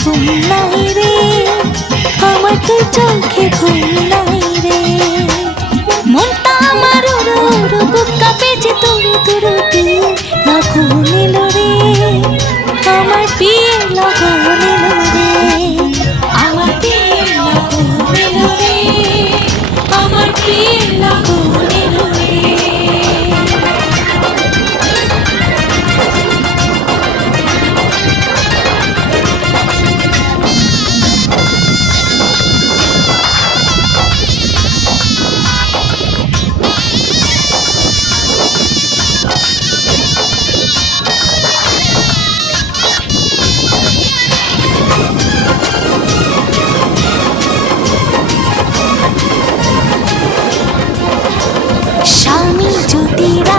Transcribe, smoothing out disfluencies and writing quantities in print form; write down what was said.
ঘুম নাই রে, আমার তোর চোখে ঘুম নাই রে। মনটা আমার উড়ো উড়ো, বুক কাঁপে যে তুরু তুরু, পিয়ে লগন এলো রে, আমার পিয়ে লগন এলো রে, আমার পিয়ে লগন এলো রে, আমার পিয়ে লগন এলো রে। স্বামী জ্যোতিরা